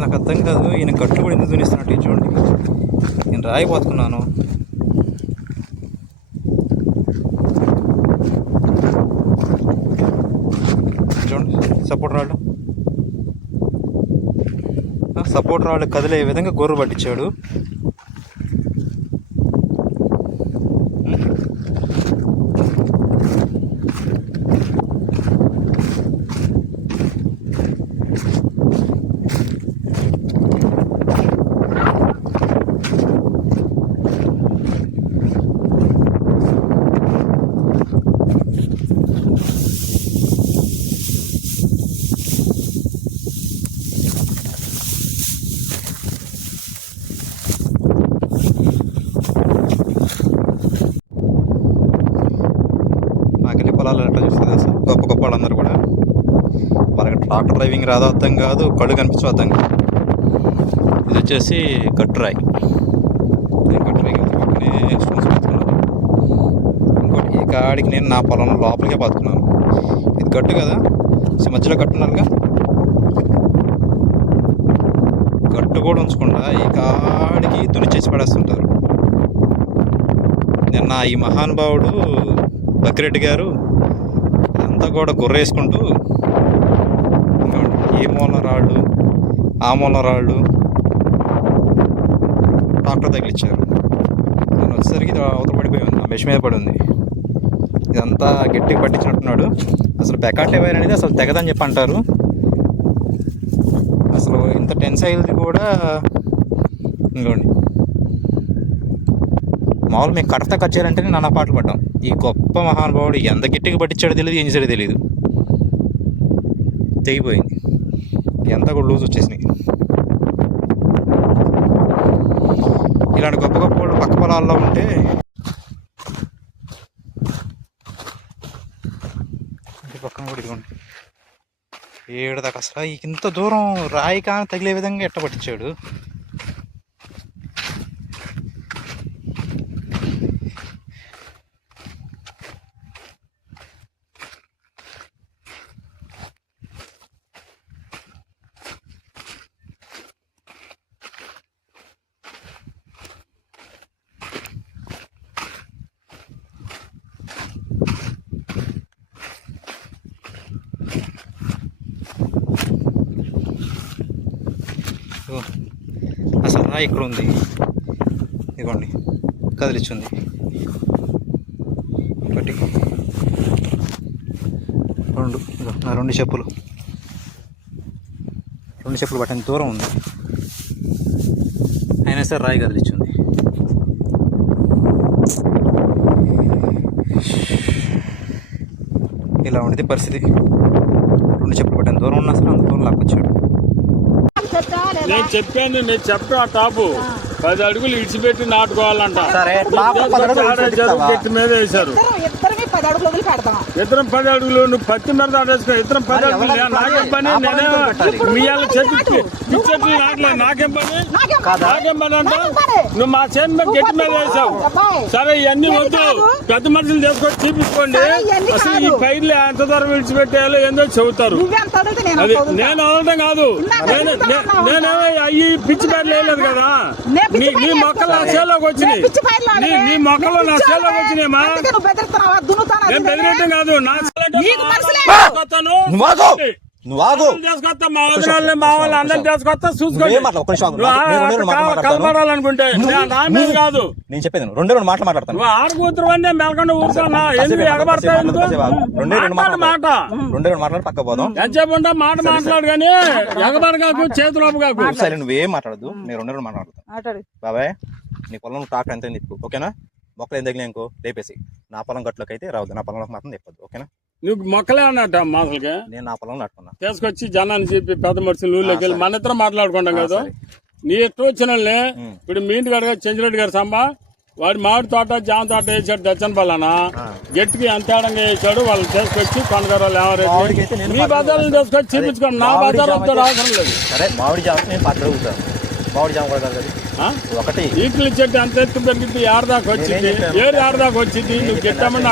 అసలు నాకు అర్థం కాదు, ఈయన గట్లు కూడా ఎందుకు దునిస్తున్నట్టు. చూడండి, నేను రాయి పోతున్నాను. చూడండి, సపోర్ట్ రాళ్ళు కదిలే విధంగా గొర్రు పట్టించాడు. నాకెళ్ళి పొలాలు ఎట్లా చూస్తుంది అసలు. గొప్ప గొప్ప వాళ్ళందరూ కూడా వాళ్ళకి ట్రాక్టర్ డ్రైవింగ్ రాదో అర్థం కాదు, కళ్ళు కనిపించో అర్థం కాదు. ఇది వచ్చేసి కట్టురాయి. కట్టురాయి పక్కనే స్టోన్స్ బతుకున్నాను. ఇంకోటి ఈ కాడికి నేను నా పొలంలో లోపలికే బతుకున్నాను. ఇది గట్టు కదా, మధ్యలో కట్టున్నారుగా, గట్టు కూడా ఉంచకుండా ఈ కాడికి దునిచేసి పడేస్తుంటారు. నిన్న ఈ మహానుభావుడు బక్రెడ్డి గారు అంతా కూడా గుర్రేసుకుంటూ ఈ మూల రాళ్ళు ఆ మూల రాళ్ళు ట్రాక్టర్ తగిలిచ్చారు. నేను వచ్చేసరికి అవతల పడిపోయింది, నా మెష్ మీద పడి ఉంది. ఇదంతా గట్టిగా పట్టించినట్టున్నాడు. అసలు బెకాట్ వైర్ అనేది అసలు తెగదని చెప్పి అంటారు. అసలు ఇంత టెన్సైల్ది కూడా ఇంకోండి. మామూలు మేము కడతా కట్ చేయాలంటేనే నానా పాటలు పడ్డాం. ఈ గొప్ప మహానుభావుడు ఎంత గట్టిగా పట్టించాడో తెలియదు, ఏం చేసాడో తెలియదు. తెగిపోయింది, ఎంత కూడా లూజ్ వచ్చేసినాయి. ఇలాంటి గొప్ప గొప్ప వాళ్ళు పక్క పొలాల్లో ఉంటే పక్కన కూడా ఇదిగోండి ఏడుదాకా అసలు ఇంత దూరం రాయి కానీ తగిలే విధంగా ఎట్ట పట్టించాడు. అసలు రాయి ఇక్కడ ఉంది, ఇదిగోండి కదిలిచ్చింది. ఒకటి రెండు, నా రెండు చెప్పులు పట్టని దూరం ఉంది, అయినా సరే రాయి కదిలిచ్చింది. ఇలా ఉండేది పరిస్థితి. రెండు చెప్పులు పట్టని దూరం ఉన్నా సరే అంత దూరం లాక్కొచ్చాడు. నేను చెప్పాను ఆ టాపు 10 అడుగులు ఇడిచిపెట్టి నాటుకోవాలంట. చెట్టు మీద వేశారు. ఇద్దరం 10 అడుగులు, నువ్వు పత్తి మీద నాటేసుకో. ఇద్దరం 10 అడుగులు. నాకేం పని? నేను మీ చెట్లు నాటలే, నాకేం పని అంటే నువ్వు మా చేతి మీద గట్టి మీద వేసావు. సరే, ఇవన్నీ వద్దు, పెద్ద మనుషులు చేసుకొని చూపించుకోండి. అసలు ఈ పైర్లు ఎంత దూరం విడిచిపెట్టేయాలో ఏందో చెబుతారు. అది నేను వదలటం కాదు, నేనేమో అయ్యి పిచ్చి పైర్లు వేయలేదు కదా. నీ మొక్కలు నా చేలోకి వచ్చినాయి, నీ మొక్కలు నా చేలోకి వచ్చినాయమ్మా. నేను బెదిరేయటం కాదు, నా కలపడాలనుకుంటే కాదు. నేను చెప్పేది రెండు మాటలు మాట్లాడతాను. ఆడకూతురు అంటే మెలకుండా ఊరుకున్నా ఎందుకు ఎగబడతావు? మాట మాట్లాడి పక్క పోదాం. ఎంతసేపు ఉంటా మాట మాట్లాడు కానీ ఎగబడగాకు, చేతులు కాకు. నువ్వేం మాట్లాడదు, నేను రెండు మాట్లాడతాను. బాబాయ్, నీ పొలం ట్రాక్టర్ ఎంత తిప్పు, ఓకేనా? మొక్కలు ఏం తగిలి ఇంకో లేపేసి నా పొలం గట్లోకి అయితే రావద్దు, నా పొలంలోకి మాత్రం తిప్పద్దు, ఓకేనా? నువ్వు మొక్కలే అన్నట్టు అసలుగా నేను నా పొలంలో నాటుకున్నా. తీసుకొచ్చి జనాన్ని చెప్పి పెద్ద మనుషులు ఊళ్ళోకి వెళ్ళి మన ఇద్దరం మాట్లాడుకుంటాం కదా. నీ ఇష్టం వచ్చిన ఇప్పుడు మీ ఇంటి గారు చెంచిరెడ్డి గారు సంబ వాడి మామిడి తోట, జామ తోట వేసాడు దచ్చనపల్లనా. గట్టికి అంతేడంగా వేసాడు. వాళ్ళు తీసుకొచ్చి కొనగారు ఎవరైతే మీ బజార్లు తీసుకొచ్చి చూపించుకోండి. నా బజార్లతో అవసరం లేదు. సరే, మామిడి జామ నేను 10 అడుగుతాను. మామిడి జామ కూడా కాదు ఒకటి. ఈట్లు చెట్టు అంత ఎత్తు పెరిగింది, 6 దాకా వచ్చింది. 7 6 దాకా వచ్చింది. నువ్వు గెట్టామని